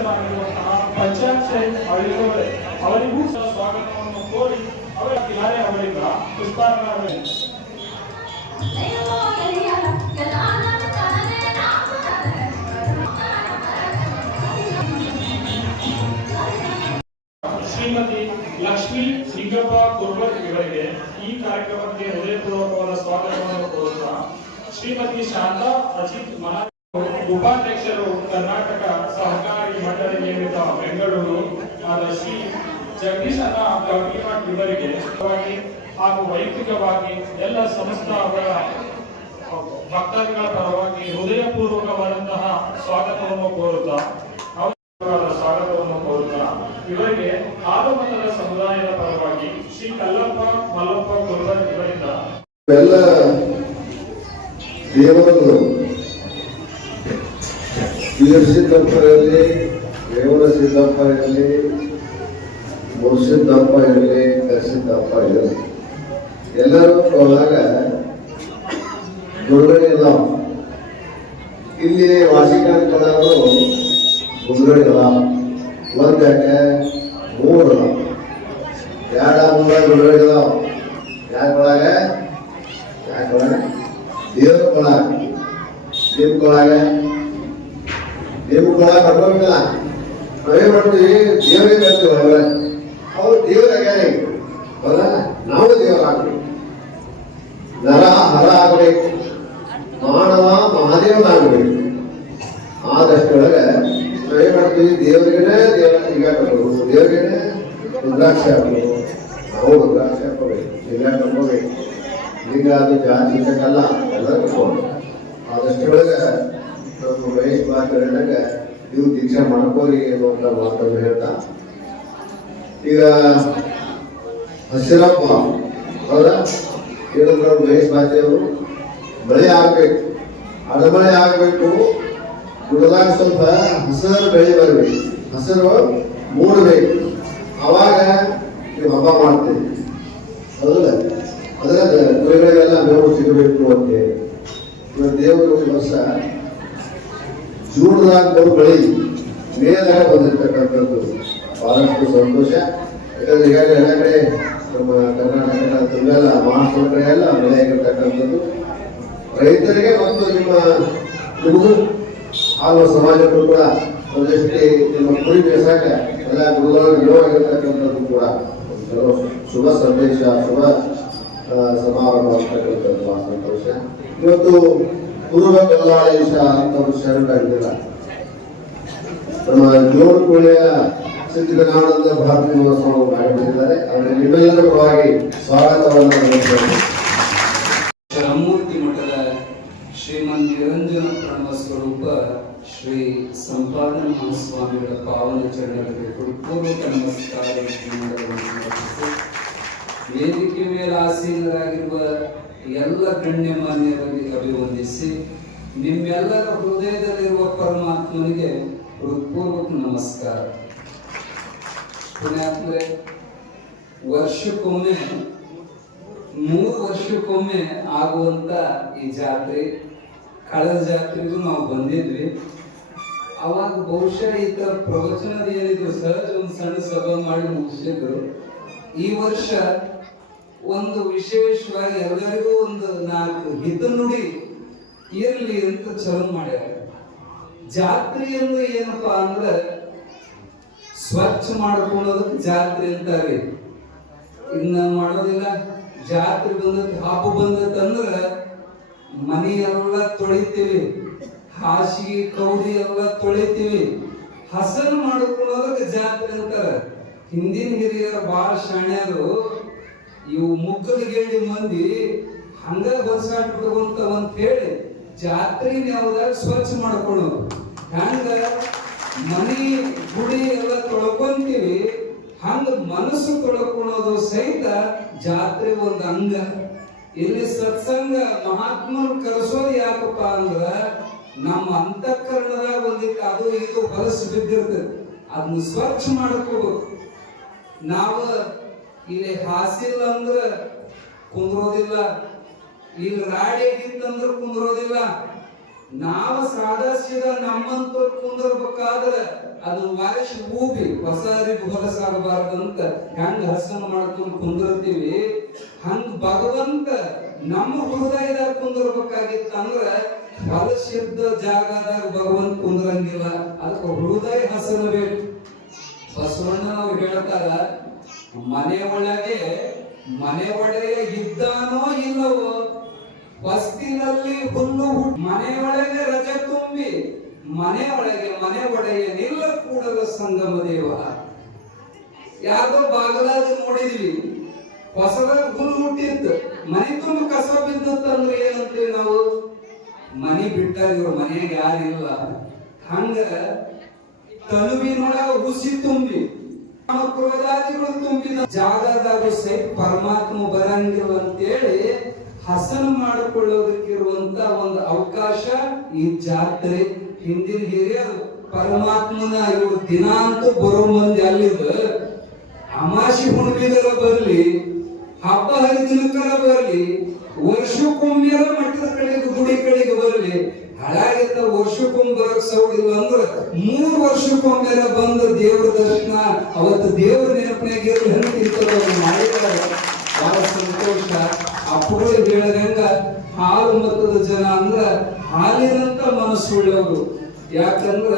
ಅಧ್ಯಕ್ಷರಾಗಿರುವಂತಹ ಪಂಚಾಯತ್ ಹಳ್ಳಿಯವರೇ ಅವರಿಗೂ ಸಹ ಸ್ವಾಗತವನ್ನು ಕೋರಿ ಅವರಿಂದ ಪುಷ್ಪಾರ್ಪಣೆ. ಶ್ರೀಮತಿ ಲಕ್ಷ್ಮೀ ಸಿಂಗಪ್ಪ ಕುರ್ಬರ್ ಇವರಿಗೆ ಈ ಕಾರ್ಯಕ್ರಮಕ್ಕೆ ಹೃದಯಪೂರ್ವಕವಾದ ಸ್ವಾಗತವನ್ನು ಕೋರುತ್ತಾ, ಶ್ರೀಮತಿ ಶಾಂತಾ ಅಜಿತ್ ಮನಾ ಉಪಾಧ್ಯಕ್ಷರು ಕರ್ನಾಟಕ ಸಹಕಾರಿ ಮಂಡಳಿ ನಿಯಮಿತ ಬೆಂಗಳೂರು ಆದ ಶ್ರೀ ಜಗದೀಶ್ ಕವಟಿಮಠ್ ಇವರಿಗೆ ಹಾಗೂ ವೈಯಕ್ತಿಕವಾಗಿ ಎಲ್ಲ ಸಂಸ್ಥೆ ಅವರ ಭಕ್ತಾದಿಗಳ ಪರವಾಗಿ ಹೃದಯಪೂರ್ವಕವಾದಂತಹ ಸ್ವಾಗತವನ್ನು ಕೋರುತ್ತಾ ಇವರಿಗೆ ಆಲಮತದ ಸಮುದಾಯದ ಪರವಾಗಿ ಶ್ರೀ ಕಲ್ಲಪ್ಪ ಮಲ್ಲಪ್ಪ ಕುರ್ಬರ್ ಇವರಿಂದ ಎಲ್ಲ ದೇವರುಗಳು ಸಿದ್ದಪ್ಪ ಇರಲಿ, ರೇವಣ ಸಿದ್ದಪ್ಪ ಇರಲಿ, ಮುರ್ಸಿದ್ದಪ್ಪ ಇರಲಿ, ಕರ್ಸಿದ್ದಪ್ಪ ಇರಲಿ, ಎಲ್ಲರೂ ಒಳಗ ಗುರುಗಳಿಲ್ಲ. ಇಲ್ಲಿ ವಾಸಿಕಾಂತರು ಗುರುಗಳಿಲ್ಲ. ಒಂದ್ ಯಾಕೆ ಮೂರು ಮೂರ ಗುರುಗಳಿಲ್ಲ. ಯಾಕೊಳಗೆ ದೇವ್ರ ಕೊಳಗ ದೇವ್ ಕೊಳಗ ಕರ್ಕೋಬೇಕಲ್ಲ. ನಾವೇನ್ ಮಾಡ್ತೀವಿ, ದೇವರೇ ಬರ್ತೀವಿ ಹೊರಗಡೆ. ಅವ್ರು ದೇವರಾಗ್ಯಾರ, ಹೌದಾ? ನಾವು ದೇವರಾಗ್ಬೇಕು. ನರ ಹರ ಆಗ್ಬೇಕು, ಮಾನವ ಮಹಾದೇವನಾಗ್ಬೇಕು. ಆದಷ್ಟೊಳಗೆ ನಾವೇನ್ ಮಾಡ್ತೀವಿ, ದೇವರಿಗೇನೆ ಈಗ ಕಟ್ಟೋದು, ದೇವರಿಗೇನೆ ರುದ್ರಾಕ್ಷಿ ಹಾಕೋದು. ನಾವು ರುದ್ರಾಕ್ಷಿ ಹಾಕೋಬೇಕು, ಲಿಂಗ ಕಟ್ಕೋಬೇಕು. ಲಿಂಗ ಅದು ಜಾತಿ ಇದ್ದಕ್ಕಲ್ಲ, ಎಲ್ಲ ಕಟ್ಕೋಬೇಕು. ಆದಷ್ಟೊಳಗೆ ನಮ್ಮ ಮಹೇಶ್ ಮಾತಾಡಿದಾಗ ನೀವು ದೀಕ್ಷೆ ಮಾಡ್ಕೋರಿ ಅನ್ನುವಂಥ ಮಾತನ್ನು ಹೇಳ್ತಾ, ಈಗ ಹಸಿರಪ್ಪ ಹೌದಾ ಹೇಳಿದ್ರು ಮಹೇಶ್ ಬಾತಿಯವರು, ಮಳೆ ಆಗ್ಬೇಕು, ಅಡಮಳೆ ಆಗ್ಬೇಕು, ಗುಡದಾಗ ಸ್ವಲ್ಪ ಹಸಿರು ಬೆಳೆ ಬರಬೇಕು, ಹಸಿರು ಮೂಡಬೇಕು, ಅವಾಗ ನೀವು ಹಬ್ಬ ಮಾಡ್ತೀವಿ. ಹೌದಲ್ಲ? ಅದರ ಕುರಿಗಳಿಗೆಲ್ಲ ಮೇವು ಸಿಗಬೇಕು ಅಂತೇಳಿ ಇವತ್ತು ದೇವರು ವರ್ಷ ಜೂನ್ದಾಗ ಮೂರು ಬೆಳೆ ಮೇದಾಗ ಬಂದಿರ್ತಕ್ಕಂಥದ್ದು ಬಹಳಷ್ಟು ಸಂತೋಷ. ಯಾಕಂದ್ರೆ ಈಗಾಗಲೇ ಎಲ್ಲ ಕಡೆ ನಮ್ಮ ಕರ್ನಾಟಕ ತುಂಬೆಲ್ಲ ಮಹಾರಾಷ್ಟ್ರ ಕಡೆ ಎಲ್ಲ ಬೆಳೆ ಆಗಿರ್ತಕ್ಕಂಥದ್ದು ರೈತರಿಗೆ ಮತ್ತು ನಿಮಗೂ ಹಾಗೂ ಸಮಾಜಕ್ಕೂ ಕೂಡ ಒಂದಷ್ಟು ನಿಮ್ಮ ಕುರಿ ಬೇಸಾಕ ಎಲ್ಲ ಗುರುಗಳಿಗೆ ಯೋಗಿರ್ತಕ್ಕಂಥದ್ದು ಕೂಡ ಶುಭ ಸಂದೇಶ, ಶುಭ ಸಮಾರಂಭ ಆಗ್ತಕ್ಕಂಥದ್ದು ಬಹಳ ಸಂತೋಷ. ಇವತ್ತು ಪೂರ್ವ ಕಲ್ಲಾಳೇಶ ಅಂತ ಶರಣರಾಗಿಲ್ಲ, ನಮ್ಮ ಜೋಡುಕುಳಿಯ ಸಿದ್ಧಗಣಾನಂದ ಭಾರತೀಯ ಮಹೋತ್ಸವ ಆಯೋಜಿಸಿದ್ದಾರೆ. ಅವರಿಗೆ ನಿಮ್ಮೆಲ್ಲರ ಪರವಾಗಿ ಸ್ವಾಗತವನ್ನು ರಾಮಮೂರ್ತಿ ಮಠದ ಶ್ರೀಮನ್ ನಿರಂಜನ ಪ್ರಣವ ಸ್ವರೂಪ ಶ್ರೀ ಸಂಪಾದನ ಮಹಾಸ್ವಾಮಿಗಳ ಪಾವನ ಚರಣಗಳಿಗೆ ಹೃತ್ಪೂರ್ವಕ ನಮಸ್ಕಾರವನ್ನು ವೇದಿಕೆ ಮೇಲೆ ಆಸೀನರಾಗಿರುವ ಎಲ್ಲ ಗಣ್ಯಮಾನ್ಯರಲ್ಲಿ ಅಭಿವಂದಿಸಿ, ನಿಮ್ಮೆಲ್ಲರ ಹೃದಯದಲ್ಲಿರುವ ಪರಮಾತ್ಮನಿಗೆ ಹೃತ್ಪೂರ್ವಕ ನಮಸ್ಕಾರ. ಪುಣ್ಯಾತ್ಮರೇ, ವರ್ಷಕ್ಕೊಮ್ಮೆ 3 ವರ್ಷಕ್ಕೊಮ್ಮೆ ಆಗುವಂತ ಈ ಜಾತ್ರೆ, ಕಳೆದ ಜಾತ್ರೆಗೂ ನಾವು ಬಂದಿದ್ವಿ. ಅವಾಗ ಬಹುಶಃ ಈ ತರ ಪ್ರವಚನದ ಏನಿದ್ರು ಸಹಜ ಒಂದು ಸಣ್ಣ ಸಭೆ ಮಾಡಿ ಮುಗಿಸಿದ್ರು. ಈ ವರ್ಷ ಒಂದು ವಿಶೇಷವಾಗಿ ಎಲ್ಲರಿಗೂ ಒಂದು 4 ಹಿತನುಡಿ ಇರಲಿ ಅಂತ ಚಲೋ ಮಾಡ್ಯಾರ. ಜಾತ್ರೆ ಅಂದ್ರೆ ಏನಪ್ಪಾ ಅಂದ್ರೆ ಸ್ವಚ್ಛ ಮಾಡ್ಕೊಳ್ಳೋದಕ್ಕೆ ಜಾತ್ರೆ ಅಂತಾರೆ. ಇನ್ನ ಮಾಡೋದಿಲ್ಲ. ಜಾತ್ರೆ ಬಂದತ್, ಹಬ್ಬ ಬಂದತ್ತಂದ್ರ ಮನಿ ಎಲ್ಲ ತೊಳಿತೀವಿ, ಹಾಸಿಗೆ ಕೌದಿ ಎಲ್ಲ ತೊಳಿತೀವಿ, ಹಸನು ಮಾಡ್ಕೊಳ್ಳೋದಕ್ಕೆ ಜಾತ್ರೆ ಅಂತಾರ. ಹಿಂದಿನ ಹಿರಿಯರ ಬಾಳ ಶಾಣ್ಯರು ಇವು ಮುಗ್ಗದ ಗೇಡಿ ಮಂದಿ ಹಂಗ ಹೊಸಾಟ್ಬಿಡುವಂತ ಅಂತ ಹೇಳಿ ಜಾತ್ರೆ ಯಾವ್ದಾಗ ಸ್ವಚ್ಛ ಮಾಡ್ಕೊಳ್ಳೋದು. ಹಂಗ ಮನಿ ಗುಡಿ ಎಲ್ಲ ತೊಳ್ಕೊಂತೀವಿ, ಹಂಗ ಮನಸ್ಸು ತೊಳ್ಕೊಳ್ಳೋದು ಸಹಿತ ಜಾತ್ರೆ ಒಂದು ಅಂಗ. ಇಲ್ಲಿ ಸತ್ಸಂಗ ಮಹಾತ್ಮರು ಕರೆಸೋದು ಯಾಕಪ್ಪ ಅಂದ್ರ ನಮ್ಮ ಅಂತಃಕರಣದಾಗ ಒಂದಿಟ್ಟು ಅದು ಇದು ಹೊಲಸು ಬಿದ್ದಿರ್ತದೆ, ಅದನ್ನ ಸ್ವಚ್ಛ ಮಾಡ್ಕೋಬೇಕು. ನಾವು ಇಲ್ಲಿ ಹಾಸಿಲ್ಲ ಅಂದ್ರ ಕುಂದ್ರೋದಿಲ್ಲ, ಇಲ್ಲಿ ರಾಡಿ ಆಗಿತ್ತಂದ್ರ ಕುಂದ್ರೋದಿಲ್ಲ, ನಾವು ಸಾಧಿಸಿದ ನಮ್ಮಂತವ್ರು ಕುಂದಿರ್ಬೇಕಾದ್ರೆ ಅದು ವಾರಿಸಿ ಊಬಿ ಹೊಸರಿಗೆ ಹೊಲಸಾಗಬಾರ್ದಂತ ಹೆಂಗ್ ಹಸನ ಮಾಡ್ಕೊಂಡು ಕುಂದಿರ್ತೀವಿ, ಹಂಗ ಭಗವಂತ ನಮ್ಮ ಹೃದಯದಾಗ ಕುಂದಿರ್ಬೇಕಾಗಿತ್ತಂದ್ರ ಹೊಲಸಿದ್ದ ಜಾಗದಾಗ ಭಗವಂತ ಕುಂದ್ರಂಗಿಲ್ಲ. ಅದಕ್ಕೆ ಹೃದಯ ಹಸನ ಬೇಕು. ಬಸವಣ್ಣ ನಾವು ಹೇಳ್ತಾರ, ಮನೆ ಒಳಗೆ ಇದ್ದಾನೋ ಇಲ್ಲವೋ, ವಸ್ತಿನಲ್ಲಿ ಹುಲ್ಲು ಮನೆಯೊಳಗೆ ರಜೆ ತುಂಬಿ ಮನೆ ಒಡೆಯ ನಿಲ್ಲ ಕೂಡಲ ಸಂಗಮ ದೇವ. ಯಾರ್ದೋ ಬಾಗಲಾಗ ನೋಡಿದ್ವಿ, ಹೊಸದಾಗ ಹುಲ್ಲು ಹುಟ್ಟಿತ್ತು, ಮನೆ ತುಂಬ ಕಸ ಬಿದ್ದತ್ತಂದ್ರೆ ಏನಂತೀವಿ ನಾವು? ಮನೆ ಬಿಟ್ಟಾರ, ಇವ್ರ ಮನೆಯಾಗ ಯಾರಿಲ್ಲ. ಹಂಗ ತನುವಿನೊಳಗ ಹುಸಿ ತುಂಬಿ ಕ್ರೋಧಾದಿಗಳು ತುಂಬಿದ ಜಾಗದಾಗ ಸಹಿತ ಪರಮಾತ್ಮ ಬರಂಗಿಲ್ಲ ಅಂತೇಳಿ ಹಸನ ಮಾಡಿಕೊಳ್ಳೋದಕ್ಕಿರುವಂತ ಒಂದು ಅವಕಾಶ ಈ ಜಾತ್ರೆ. ಹಿಂದಿನ ಹಿರಿಯರು ಪರಮಾತ್ಮನ ಇವರು ದಿನಾಂತ ಬರೋ ಮಂದಿ ಅಲ್ಲಿದ ಅಮಾಸಿ ಹುಣ್ಣಿಮೆಗಳ ಬರ್ಲಿ, ಹಬ್ಬ ಹರಿದಿನಕರ ಬರ್ಲಿ, ವರ್ಷಕ್ಕೊಮ್ಮೆ ಮಠದ ಕಡೆಗೆ ಗುಡಿ ಕಡೆಗೆ ಬರ್ಲಿ, ಹಾಳಾಗಿದ್ದ ವರ್ಷಕ್ಕೊಮ್ಮೆ ಬರಕ್ ಸೌಡಿಲ್ಲ ಅಂದ್ರೆ 3 ವರ್ಷಕ್ಕೊಮ್ಮೆ ಬಂದ ದೇವ್ರ ದರ್ಶನ, ಅವತ್ತು ದೇವ್ರ ನೆನಪಿನಾಗ ಮಾಡಿದ್ದಾರೆ. ಬಹಳ ಸಂತೋಷ. ಅಪ್ಪಗಳು ಹೇಳಿದಂಗ ಹಾಲು ಮತದ ಜನ ಅಂದ್ರ ಹಾಲಿನಂತ ಮನಸ್ಸುಳ್ಳವರು. ಯಾಕಂದ್ರ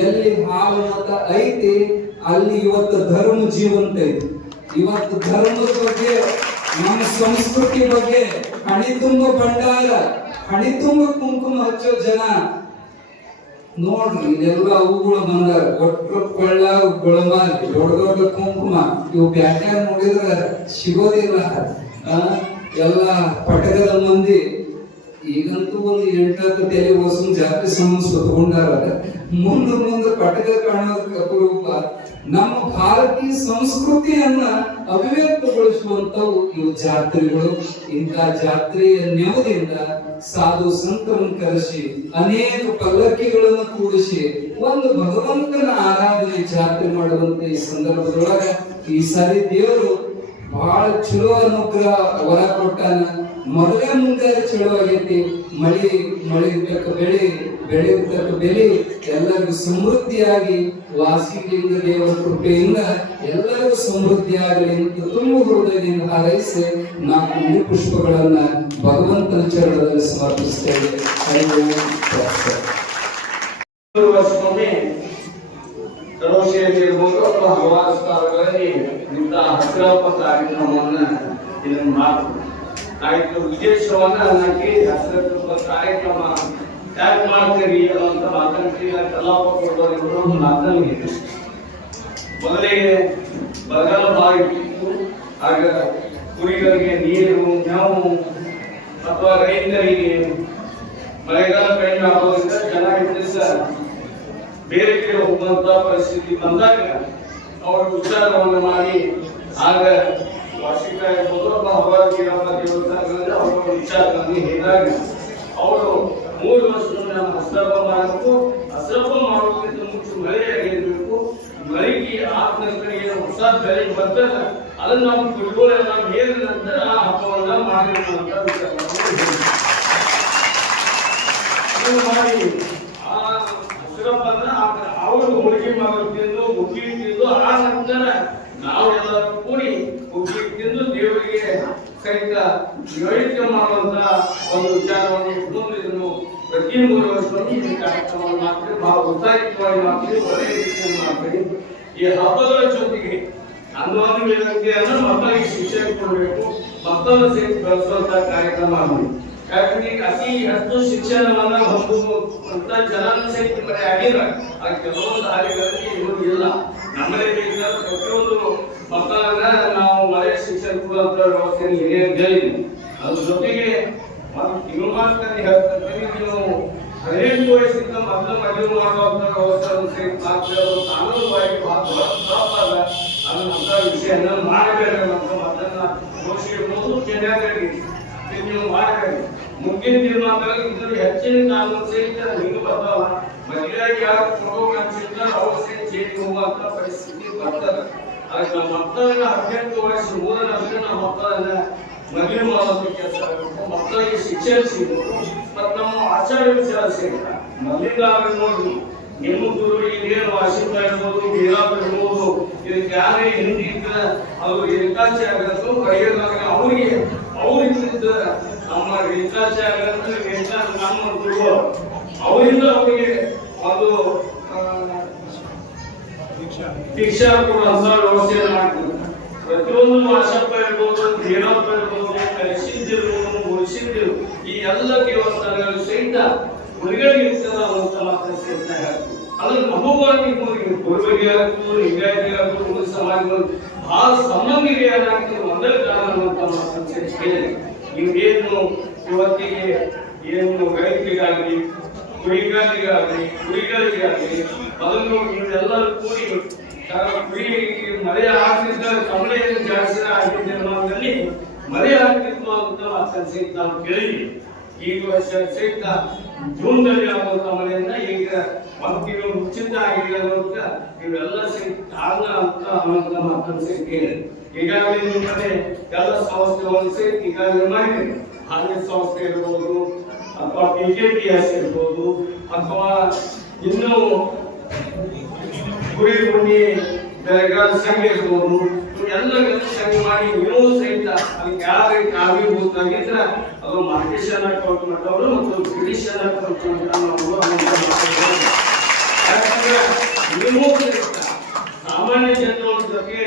ಎಲ್ಲಿ ಹಾಲು ಮತ ಐತಿ ಅಲ್ಲಿ ಇವತ್ತು ಧರ್ಮ ಜೀವಂತ ಐತಿ. ಇವತ್ತು ಧರ್ಮದ ಬಗ್ಗೆ, ನಮ್ಮ ಸಂಸ್ಕೃತಿ ಬಗ್ಗೆ ಹಣಿ ತುಂಬ ಭಂಡಾರ, ಹಣಿ ತುಂಬ ಕುಂಕುಮ ಹಚ್ಚೋ ಜನ ನೋಡ್ರಿ. ಇದೆಲ್ಲ ಅವುಗಳು ಬಂದಾರ, ಒಟ್ಟು ಕೊಳ್ಳ ಗೊಳಮಾಲಿ ದೊಡ್ಡ ದೊಡ್ಡ ಕುಂಕುಮ, ಇವು ಬ್ಯಾಟ್ಯಾಗ ನೋಡಿದ್ರ ಸಿಗೋದಿಲ್ಲ. ಎಲ್ಲ ಪಟಕದ ಮಂದಿ ಈಗಂತೂ ಒಂದು 8 ತಲೆ ವರ್ಷ ಜಾತಿ ಸಮಸ್ಯೆ ಸುತ್ತಕೊಂಡಾರ. ಮುಂದೆ ಪಟಕ ಕಾಣೋದಕ್ಕೆ ಅಪರೂಪ. ನಮ್ಮ ಭಾರತೀಯ ಸಂಸ್ಕೃತಿಯನ್ನ ಅಭಿವ್ಯಕ್ತಗೊಳಿಸುವಂತವು ಇವು ಜಾತ್ರೆಗಳು. ಇಂಥ ಜಾತ್ರೆಯ ನೆವದಿಂದ ಸಾಧು ಸಂತರನ್ನು ಕರೆಸಿ ಅನೇಕ ಪಲ್ಲಕ್ಕಿಗಳನ್ನು ಕೂಡಿಸಿ ಒಂದು ಭಗವಂತನ ಆರಾಧನೆ ಜಾತ್ರೆ ಮಾಡುವಂತ ಈ ಸಂದರ್ಭದೊಳಗ ಈ ಸಾರಿ ದೇವರು ಬಹಳ ಚಲೋ ಅನುಗ್ರಹ ವರ ಕೊಟ್ಟಾನ. ಮೊದಲೇ ಮುಂಗಾರು ಚಲೋ ಆಗೈತಿ. ಮಳಿ ಇರ್ತಕ್ಕ ಬೆಳೆ ಇರ್ತಕ್ಕ ಬೆಲೆ ಎಲ್ಲರಿಗೂ ಸಮೃದ್ಧಿಯಾಗಿ ವಾಸಿಲಿಂಗ ದೇವರ ಕೃಪೆಯಿಂದ ಎಲ್ಲರಿಗೂ ಸಮೃದ್ಧಿಯಾಗಲಿ ಅಂತ ತುಂಬ ಹೃದಯದಿಂದ ಹಾರೈಸಿ 4 ಪುಷ್ಪಗಳನ್ನ ಭಗವಂತನ ಚರಣದಲ್ಲಿ ಸಮರ್ಪಿಸ್ತೇವೆ. ಇರ್ಬೋದು ಅಥವಾ ಹಲವಾರು ಸ್ಥಳಗಳಲ್ಲಿ ಇಂಥ ಹಸಿರಪ್ಪ ಕಾರ್ಯಕ್ರಮವನ್ನ ಇದನ್ನು ಮಾಡ್ತೀವಿ. ಆಯ್ತು, ವಿದೇಶವನ್ನ ಅನ್ನಕ್ಕೆ ಹಸಿರಪ್ಪ ಕಾರ್ಯಕ್ರಮ ಯಾಕೆ ಮಾಡ್ತೀರಿ ಅನ್ನೋಂಥ ಮಾತನಾಡಿ ಕಲಾಪ ಕೊಡೋದು ಮಾತನಾಡಿದೆ. ಮೊದಲಿಗೆ ಬರಗಾಲ ಭಾಳ ಇತ್ತು. ಆಗ ಕುರಿಗಳಿಗೆ ನೀರು, ಮೇವು ಅಥವಾ ರೈತರಿಗೆ ಮಳೆಗಾಲ ಕಡಿಮೆ ಆಗೋದ್ರಿಂದ ಜನ ಇದ್ದ ಬೇರೆ ಕಡೆ ಹೋಗುವಂತ ಪರಿಸ್ಥಿತಿ ಬಂದಾಗ ಅವರು ವಿಚಾರವನ್ನು ಮಾಡಿ, ಆಗ ವಾರ್ಷಿಕ ಇರ್ಬೋದು ಅಥವಾ ಹಬ್ಬ ದೇವಸ್ಥಾನಗಳಲ್ಲಿ ಅವರ ವಿಚಾರಗಳನ್ನು ಹೇಳಿದಾಗ ಅವರು 3 ವರ್ಷದಿಂದ ಹಸ್ತಪ್ಪ ಮಾಡಬೇಕು. ಹಸ್ತಪ್ಪ ಮಾಡೋದಕ್ಕಿಂತ ಮುಂಚೆ ಮಳೆ ಆಗಿರ್ಬೇಕು. ಮಳೆಗೆ ಆದ ಕಡೆಗೆ ಹೊಸ ಬೆಳೆ ಬರ್ತದ, ಅದನ್ನು ನಾವು ತಿಳ್ಕೊಳ್ಳೋಣ ಹೇಳಿದ ನಂತರ ಆ ಹಬ್ಬವನ್ನ ಮಾಡಬೇಕು ಅಂತ ವಿಚಾರವನ್ನು ಮಾಡಿ ಅವರು ಹೋಳಿಗೆ ಮಗಳು ತಿಂದು ಹುಗ್ಗಿ ತಿಂದು ಆ ನಂತರ ನಾವು ಎಲ್ಲರೂ ಕೂಡಿ ಹುಗ್ಗಿ ತಿಂದು ದೇವರಿಗೆ ಸಹಿತ ನೈವೇದ್ಯ ಮಾಡುವಂತ ಒಂದು ವಿಚಾರವನ್ನು ಇಟ್ಕೊಂಡಿದ್ರು. ಪ್ರತಿ 3 ವರ್ಷದಲ್ಲಿ ಈ ಕಾರ್ಯಕ್ರಮವನ್ನು ಮಾಡ್ತೀವಿ. ಬಹಳ ಉತ್ಸಾಹಿತವಾಗಿ ಮಾಡ್ತೀವಿ, ಒಳ್ಳೆಯ ರೀತಿಯಲ್ಲಿ ಮಾಡ್ತೀವಿ. ಈ ಹಬ್ಬಗಳ ಜೊತೆಗೆ ಅನ್ನೋದು ವಿನಂತಿಯನ್ನು ಮಕ್ಕಳಿಗೆ ಶಿಕ್ಷಣ ಕೊಡಬೇಕು, ಮಕ್ಕಳ ಸಹಿತ ಬೆಳೆಸುವಂತ ಕಾರ್ಯಕ್ರಮ ಆಗಿದೆ. ಯಾಕಂದ್ರೆ ಅತಿ ಹೆಚ್ಚು ಶಿಕ್ಷಣವನ್ನ ಹೊಂದುವಂತ ಜನನ ಸಹಿತ ಮನೆ ಆಗಿಲ್ಲ. ಆ ಕೆಲವೊಂದು ಹಾದಿಗಳಲ್ಲಿ ಇನ್ನೂ ಇಲ್ಲ. ನಮ್ಮದೇ ಬೇಕಾದ ಪ್ರತಿಯೊಂದು ಮಕ್ಕಳನ್ನ ನಾವು ಮನೆ ಶಿಕ್ಷಣ ಕೊಡುವಂತ ವ್ಯವಸ್ಥೆಯನ್ನು ಹೇಳಿದೆ. ಅದ್ರ ಜೊತೆಗೆ ತಿಂಗಳು ಮಾತ್ರದಲ್ಲಿ ಹೇಳ್ತಾರೆ, ನೀವು 15 ವಯಸ್ಸಿಂದ ಮೊದಲು ಮದುವೆ ಮಾಡುವಂತ ವ್ಯವಸ್ಥೆಯನ್ನು ಸಹಿತ ಮಾಡ್ತಿರೋದು ಕಾನೂನುವಾಗಿ ಬಹಳ ಅನ್ನುವಂತ ವಿಷಯನ ಮಾಡಬೇಕಂತ ಮತ್ತನ್ನ ಘೋಷಿಸುವುದು ಕೇಂದ್ರದಲ್ಲಿ ನೀವು ಮಾಡಬೇಕು. ಮುಂದಿನ ದಿನಮಾನಗಳಲ್ಲಿ ಇದರಲ್ಲಿ ಹೆಚ್ಚಿನ ಕಾನೂನು ಸಹಿತ ಹಿಂಗೆ ಬರ್ತಾವ. ಮದುವೆಯಾಗಿ ಯಾರು ಕೊಡೋಕೆ ಅನ್ಸಿರ್ತಾರೆ ಅವ್ರ ಸಹಿತ ಜೈಲಿಗೆ ಹೋಗುವಂತ ಪರಿಸ್ಥಿತಿ ಬರ್ತದೆ. ಅದಕ್ಕೆ ನಮ್ಮ ಮಕ್ಕಳನ್ನ 18 ವಯಸ್ಸು ಮೂಲ ನಂತರ ನಮ್ಮ ಮಕ್ಕಳನ್ನ ಮದುವೆ ಮಾಡುವಂತ ಕೆಲಸ ಆಗಬೇಕು. ಮಕ್ಕಳಿಗೆ ಶಿಕ್ಷಣ ಸಿಗಬೇಕು ಮತ್ತು ನಮ್ಮ ಆಚಾರ ವಿಚಾರ ಸೇರಿದ ಮೊದಲಿಂದ ಆಗಿರ್ಬೋದು ನಿಮ್ಮ ಗುರುಗಳಿಗೆ ಏನು ಆಶೀರ್ವಾದ ಇರ್ಬೋದು ಏನಾದ್ರು ಇರ್ಬೋದು ಇದಕ್ಕೆ ಯಾರೇ ಹಿಂದಿದ್ದ ಅವರು ರೇಖಾಚಾರ್ಯರು ಕೈಯಲ್ಲಾಗ ಅವ್ರಿಂದ ನಮ್ಮ ರೇಖಾಚಾರ್ಯರು ನಮ್ಮ ಗುರು ಅವರಿಂದ ಅವರಿಗೆ ಒಂದು ಶಿಕ್ಷಾ ಕೊಡುವಂತ ವ್ಯವಸ್ಥೆಯನ್ನು ಮಾಡ್ತಾರೆ. ಪ್ರತಿಯೊಂದು ವಾಸಪ್ಪ ಇರ್ಬೋದು ಏನಪ್ಪ ಇರ್ಬೋದು ಕಲಿಸಿದ್ದಿರ್ಬೋದು ಮುಗಿಸಿದ್ದಿರು ಈ ಎಲ್ಲ ದೇವಸ್ಥಾನಗಳು ಸಹಿತ ಗುರುಗಳಿಗೆ ಇರ್ತದ ಅಂತ ಮಾತ್ರ ಸೇರ್ತಾರೆ. ಅದ್ರ ನಮಗಾಗಿ ಪೂರ್ವರಿಗಾಗ್ತದೆ ಲಿಂಗಾಯತಿಗಾಗ್ತದೆ ಸಮಾಜಗಳು ಆ ಸಂಬಂಧಿಗೆ ಏನಾಗ್ತದೆ ಮೊದಲ ಕಾರಣ ಅಂತ ಮಾತ್ರ ಸೇರಿಸ್ತೇನೆ. ಇವೇನು ಇವತ್ತಿಗೆ ಏನು ರೈತರಿಗಾಗಲಿ ಕುರಿಗಳಿಗಾಗಲಿ ಅದನ್ನು ನೀವೆಲ್ಲರೂ ಕೂಡಿ ಕುರಿ ಮಳೆ ಆಗ್ತಿದ್ದ ಕಮಲೆಯನ್ನು ಜಾಸ್ತಿ ಆಗಿದ್ದ ಅನ್ನೋದ್ರಲ್ಲಿ ಮಳೆ ಆಗ್ತಿತ್ತು ಅಂತ ಮಾತ್ರ ಸಹಿತ ನಾವು ಕೇಳಿದ್ವಿ. ಈಗ ಸಹಿತ ಜೂನ್ದಲ್ಲಿ ಆಗುವಂತ ಮಳೆಯನ್ನ ಈಗ ಒಂದು ತಿಂಗಳು ಉಚಿತ ಆಗಿದೆ ಅನ್ನೋದಕ್ಕ ಇವೆಲ್ಲ ಸಹಿತ ಕಾರಣ ಅಂತ ಅನ್ನೋದನ್ನ ಮಾತ್ರ ಸಹಿತ ಕೇಳಿದೆ. ಈಗಾಗಲೇ ನಿಮ್ಮ ಮನೆ ಎಲ್ಲ ಸಂಸ್ಥೆಗಳನ್ನು ಸಹಿತ ಈಗಾಗಲೇ ಮಾಡಿದೆ. ಹಾಗೆ ಸಂಸ್ಥೆ ಇರ್ಬೋದು ಅಥವಾ PKTS ಇರ್ಬೋದು ಅಥವಾ ಇನ್ನೂ ಗುರಿ ಗುಂಡಿ ಬೆಳೆಗಾರ ಸಂಘ ಇರ್ಬೋದು ಎಲ್ಲ ಸಂಘ ಮಾಡಿ ನೀವು ಸಹಿತ ಅದಕ್ಕೆ ಯಾವ ರೀತಿ ಆವಿರ್ಭೂತಾಗಿದ್ರ ಅದು ಮಾರ್ಗೇಶನ್ ಅಕೌಂಟ್ ಮಾಡೋರು ಮತ್ತು ಗಿರೀಶನ್ ಅಕೌಂಟ್ ಯಾಕಂದ್ರೆ ನೀವು ಸಹಿತ ಸಾಮಾನ್ಯ ಜನರ ಜೊತೆ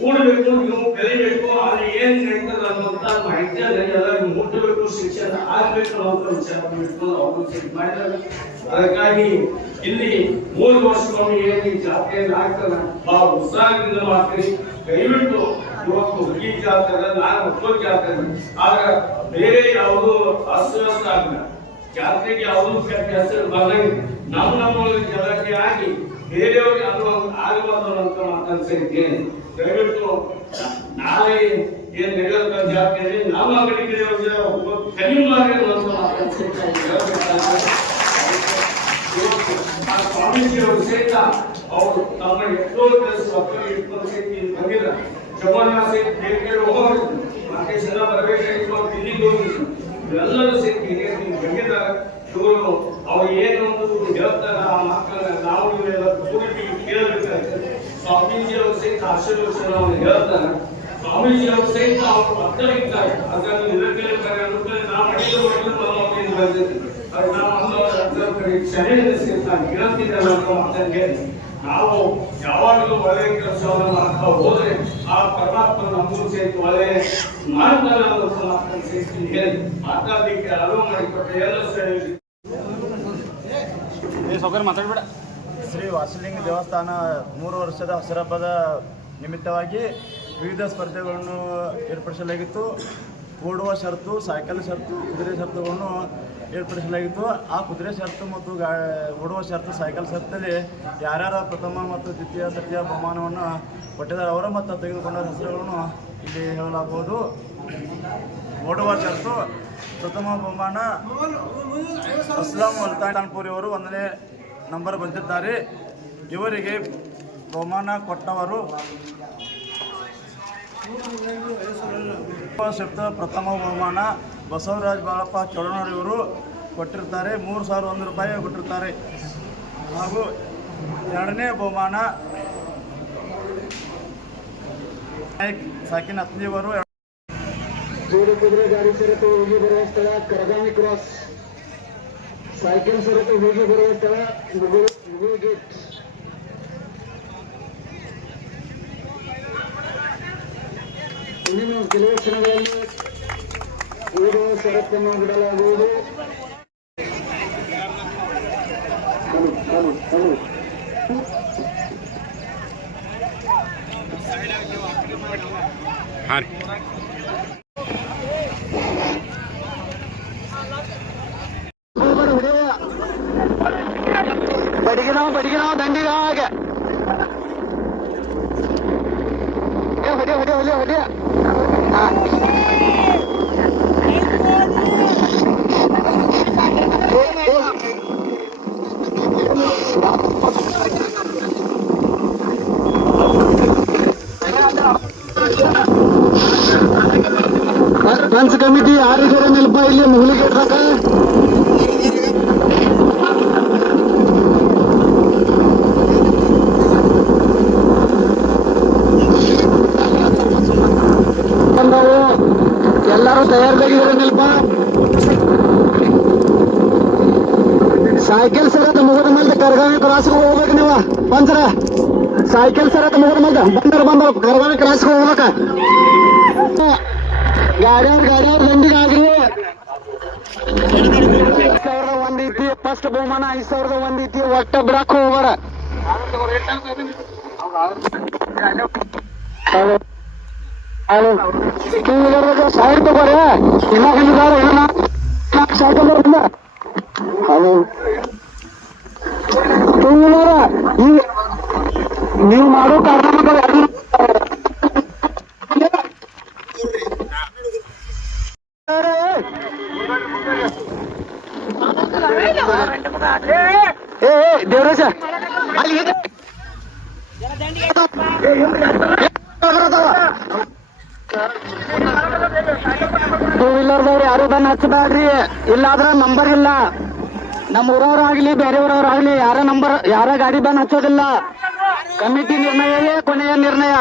ಕೂಡಬೇಕು ನೀವು ಬೆಳಿಬೇಕು ಅಲ್ಲಿ ಏನ್ ನಡೀತದ ಅನ್ನುವಂತ ಮಾಹಿತಿ ಎಲ್ಲರಿಗೂ ಮುಟ್ಟಬೇಕು ಶಿಕ್ಷಣ ಆಗ್ಬೇಕು ಅನ್ನೋ ವಿಚಾರ ಬಿಟ್ಟು ಅವರು ಸೆಟ್ ಮಾಡಿದ್ದಾರೆ. ಅದಕ್ಕಾಗಿ ಇಲ್ಲಿ 3 ವರ್ಷಕ್ಕೊಮ್ಮೆ ಏನು ಜಾತ್ರೆ ಆಗ್ತದ ಬಹಳ ಉತ್ಸಾಹದಿಂದ ಮಾಡ್ತೀರಿ. ದಯವಿಟ್ಟು ಇವತ್ತು ಹುಡುಗಿ ಜಾತ್ರೆ ನಾನು ಒಬ್ಬರು ಜಾತ್ರೆ ಆಗ ಬೇರೆ ಯಾವುದು ಅಸ್ವಸ್ಥ ಆಗಲ್ಲ. ಜಾತ್ರೆಗೆ ಯಾವುದು ಕೆಟ್ಟ ಹೆಸರು ಬಂದಂಗೆ ನಮ್ಮ ಜಗಕ್ಕೆ ಆಗಿ ಬೇರೆಯವ್ರಿಗೆ ಆಗಬಾರ್ದು ಅಂತ ಮಾತಾಡ್ಸಿದ್ದೇನೆ. ದಯವಿಟ್ಟು ನಾಳೆ ಏನ್ ನಡೆಯುವಂತ ಜಾತ್ರೆಯಲ್ಲಿ ನಮ್ಮ ಅಂಗಡಿಗೆ ಕಡಿಮೆ ಸ್ವಾಮೀಜಿಯವರು ಸಹಿತ ಅವರು ತಮ್ಮ ಎಷ್ಟೋ ಬಂದಿಲ್ಲ ಜಮಾನ ಸಹಿತ ಬೇರೆ ಹೋಗಿದ್ರು ಮತ್ತೆ ಜನ ಬರಬೇಕಾಗಿತ್ತು ದಿಲ್ಲಿಗೆ ಹೋಗಿದ್ರು ಇವೆಲ್ಲರೂ ಸಹಿತ ಬಂದಿದ್ದಾರೆ. ಇವರು ಅವ್ರು ಏನೊಂದು ಹೇಳ್ತಾರ ಆ ಮಕ್ಕಳನ್ನ ನಾವು ಇವೆಲ್ಲ ಕೂಡಿ ಕೇಳಬೇಕಾಗ್ತದೆ. ಸ್ವಾಮೀಜಿಯವರು ಸಹಿತ ಆಶೀರ್ವಚನ ಅವ್ರು ಹೇಳ್ತಾರೆ. ಸ್ವಾಮೀಜಿಯವರು ಸಹಿತ ಅವರು ಭಕ್ತರಿದ್ದಾರೆ. ಅದನ್ನು ನಿರಕಲಿದ್ದಾರೆ ಅನ್ನೋದು ನಾವು ಅಡಿಗೆ ಮಾಡಲು ಬಂದಿದ್ದೀವಿ. ಅದು ನಾವು ಕ್ಷಣೆಯಿಂದ ಸಹಿತ ಹೇಳ್ತಿದ್ದೇವೆ ಅಂತ ಮಾತಂಗೆ ನಾವು ಯಾವಾಗಲೂ ಒಳ್ಳೆಯ ಕೆಲಸವನ್ನು ಮಾಡ್ತಾ ಹೋದ್ರೆ ಆ ಪರಮಾತ್ಮ ನಮಗೂ ಸಹಿತ ಒಳ್ಳೆ ಮಾಡ್ತಾರೆ ಅನ್ನೋದು ಮಾತನ್ನು ಸಹಿತ ಹೇಳಿ ಮಾತಾಡಲಿಕ್ಕೆ ಅನುವು ಮಾಡಿಕೊಟ್ಟೆ ಎಲ್ಲ ಸರಿ. ಮಾತಾಡ್ಬೇಡ. ಶ್ರೀ ವಾಸುಲಿಂಗ ದೇವಸ್ಥಾನ 3 ವರ್ಷದ ಹಬ್ಬದ ನಿಮಿತ್ತವಾಗಿ ವಿವಿಧ ಸ್ಪರ್ಧೆಗಳನ್ನು ಏರ್ಪಡಿಸಲಾಗಿತ್ತು. ಓಡುವ ಷರತ್ತು, ಸೈಕಲ್ ಷರತ್ತು, ಕುದುರೆ ಷರತ್ತುಗಳನ್ನು ಏರ್ಪಡಿಸಲಾಗಿತ್ತು. ಆ ಕುದುರೆ ಷರತ್ತು ಮತ್ತು ಓಡುವ ಷರತ್ತು, ಸೈಕಲ್ ಷರತ್ತಲ್ಲಿ ಯಾರ್ಯಾರ ಪ್ರಥಮ ಮತ್ತು ದ್ವಿತೀಯ ತೃತೀಯ ಬಹುಮಾನವನ್ನು ಕೊಟ್ಟಿದ್ದಾರೆ ಅವರ ಮತ್ತು ತೆಗೆದುಕೊಂಡ ಹೆಸರುಗಳನ್ನು ಇಲ್ಲಿ ಹೇಳಲಾಗುವುದು. ಓಡುವ ಷರತ್ತು ಪ್ರಥಮ ಬಹುಮಾನ ಅಸ್ಲಾಂ ಮುಲ್ತಾನ್ಪುರಿ ಅವರು 1ನೇ ನಂಬರ್ ಬಂದಿದ್ದಾರೆ. ಇವರಿಗೆ ಬಹುಮಾನ ಕೊಟ್ಟವರು ಪ್ರಥಮ ಬಹುಮಾನ ಬಸವರಾಜ್ ಬಾಳಪ್ಪ ಚೌಡನೂರು ಇವರು ಕೊಟ್ಟಿರ್ತಾರೆ. 3,001 ರೂಪಾಯಿ ಕೊಟ್ಟಿರ್ತಾರೆ. ಹಾಗೂ 2ನೇ ಬಹುಮಾನ ಸಾಕಿನ ಹತ್ನಿಯವರು. ಜೋಡು ಕುದುರೆ ಗಾಡಿ ಸರಕು ಹೋಗಿ ಬರುವ ಸ್ಥಳ ಕರಗಾಮಿ ಕ್ರಾಸ್, ಸೈಕಲ್ ಸರಕು ಹೋಗಿ ಬರುವ ಸ್ಥಳ ಮುಗುಳು ಗೇಟ್. ಇನ್ನೇನು ಕೆಲವು ಕ್ಷಣಗಳಲ್ಲಿ ಓಡುವ ಸರಕನ್ನು ಬಿಡಲಾಗುವುದು. പഠിക്കണോ ദണ്ഡികാകെ ಹೊಡಿಯ ಫ್ರೆಂಡ್ಸ್ ಕಮಿಟಿ 6 ಜನ ನಿಲ್ಪ ಇಲ್ಲಿ ಮುಗುಳಿ ಗೇಟ್ ಕರಗಾವಿ ಕ್ರಾಸ್ ಹೋಗ್ಬೇಕು ನೀವು ಒಂದ್ಸರ ಸೈಕಲ್ ಸರ ಬಂದರ ಕರಗಾವಿ ಕ್ರಾಸ್ ಹೋಗ್ಬೇಕ ಗಾಡಿಯವ್ರ ದಂಡಿಗಾಗ್ರಿ 5,000 ಒಂದ್ ಐತಿ ಫಸ್ಟ್ ಬಹುಮಾನ 5,000 ಒಂದ್ ಐತಿ ಒಟ್ಟ ಬಿಡಾಕ ಹೋಗ್ಬಾರ ಸೈಡ್ ತಗೋರಿ ಇನ್ನ ಬಂದಿದ್ದಾರೆ ಇನ್ನ ಸೈಕಲ್ ಬಂದ ಹಲೋ ಟೂ ವೀಲರ್ ನೀವು ಮಾಡೋ ಕಾರಣ ದೇವರಾಜ ಅಲ್ಲಿ ಟೂ ವೀಲರ್ದವ್ರು ಯಾರು ಬಂದು ಹಚ್ಚಬೇಡ್ರಿ ಇಲ್ಲಾದ್ರ ನಂಬರ್ ಇಲ್ಲ ನಮ್ಮ ಊರವ್ರಾಗ್ಲಿ ಬೇರೆಯವ್ರವ್ರಾಗ್ಲಿ ಯಾರ ಗಾಡಿ ಬಂದು ಹಚ್ಚೋದಿಲ್ಲ ಕಮಿಟಿ ನಿರ್ಣಯವೇ ಕೊನೆಯ ನಿರ್ಣಯ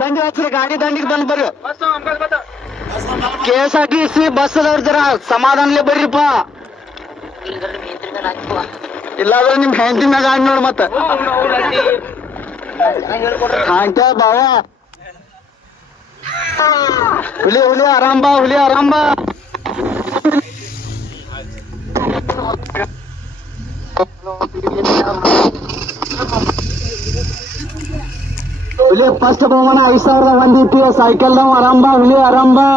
ದಂಡಿ ಹಚ್ಚ್ರಿ ಗಾಡಿ ದಂಡಿಗೆ ಬಂದ್ ಬರ್ರಿ KSRTC ಬಸ್ ಅದವ್ರ ಜರ ಸಮಾಧಾನಲೆ ಬರ್ರಿಪ್ಪ ಇಲ್ಲಾದ್ರೆ ನಿಮ್ ಹೆಂಡತಿ ಮ್ಯಾಗ ಆಡ್ ನೋಡ್ ಮತ್ತ ಹಾಂಟ ಬಾವ ಹುಲಿ ಆರಾಮ್ ಬಾ ಹುಲಿ ಫಸ್ಟ್ ಬಹುಮಾನ 5,000 ಒಂದ್ ಐತಿ ಸೈಕಲ್ ನಾವು ಆರಾಮ್ ಬಾ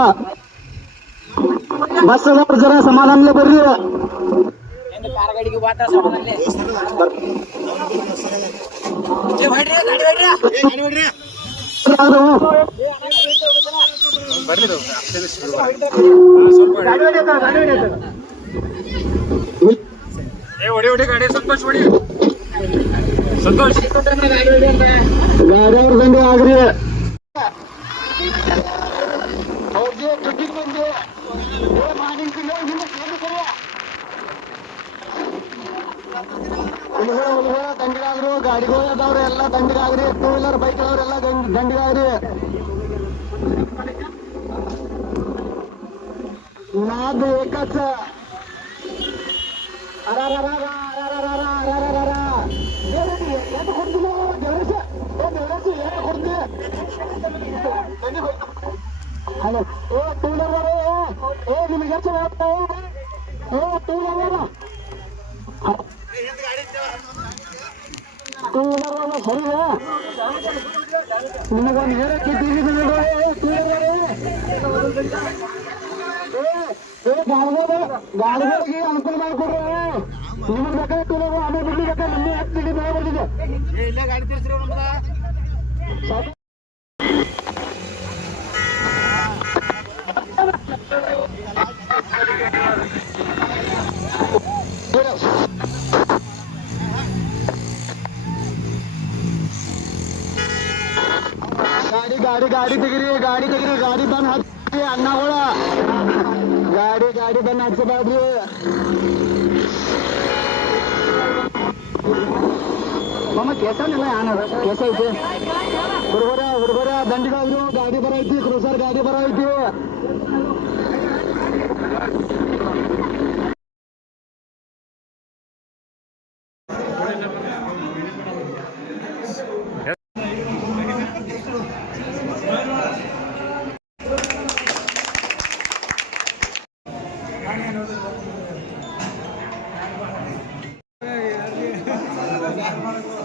ಬಸ್ ಅದವ್ರ ಜರ ಸಮಾಧಾನಲೆ ಬರ್ರಿ ಗಾಡಿಯವ್ರ ದಂಡಿ ಆಗ್ರಿ ದಂಡಿಗಾಗ್ರು ಗಾಡಿಗಳು ಅದಾವ್ರಿ ಎಲ್ಲ ದಂಡಿಗಾಗ್ರಿ ಟೂ ವೀಲರ್ ಬೈಕ್ ಅವ್ರೆಲ್ಲ ದಂಡಿಗಾಗ್ರಿ ನಾದು ಏಕಚ್ಚ ಹಲೋ ಟೂ ವೀಲರ್ ನಿಮಗೆ ಟೂ ವೀಲರ್ ಸರಿ ನಿಮಗೊಂದು ಹೇಳಕ್ಕೆ ಗಾಡಿಗಳಿಗೆ ಅನುಕೂಲ ಮಾಡಿಕೊಡ್ರಿ ನಿಮಗೆ ಬೇಕಾದ್ರೆ ಟೂ ವೀಲರ್ ಆಮೇಲೆ ಬಿಡ್ಲಿಕ್ಕೆ ನಮ್ಮ ಹಾಕ್ತಿದ್ದೆ ಬೇರೆ ಬರ್ತಿದ್ದೆ ಇಲ್ಲೇ ಗಾಡಿ ತಿರ್ಸಿರೋ ಗಾಡಿ ತೆಗಿರಿ ಗಾಡಿ ಬಂದ್ ಹಚ್ಚಿ ಅಣ್ಣಗಳ ಗಾಡಿ ಬಂದ್ ಹಚ್ಚಬಾರ್ರಿ ಮಮ್ಮ ಕೇಸನಿಲ್ಲ ಕೇಸ ಐತಿ ಹುಡುಗರ ದಂಡಿಗಾದ್ರು ಗಾಡಿ ಬರೈತಿ ಕ್ರೂಸರ್ ಗಾಡಿ ಬರೈತಿ ಯಾರಿಗೆ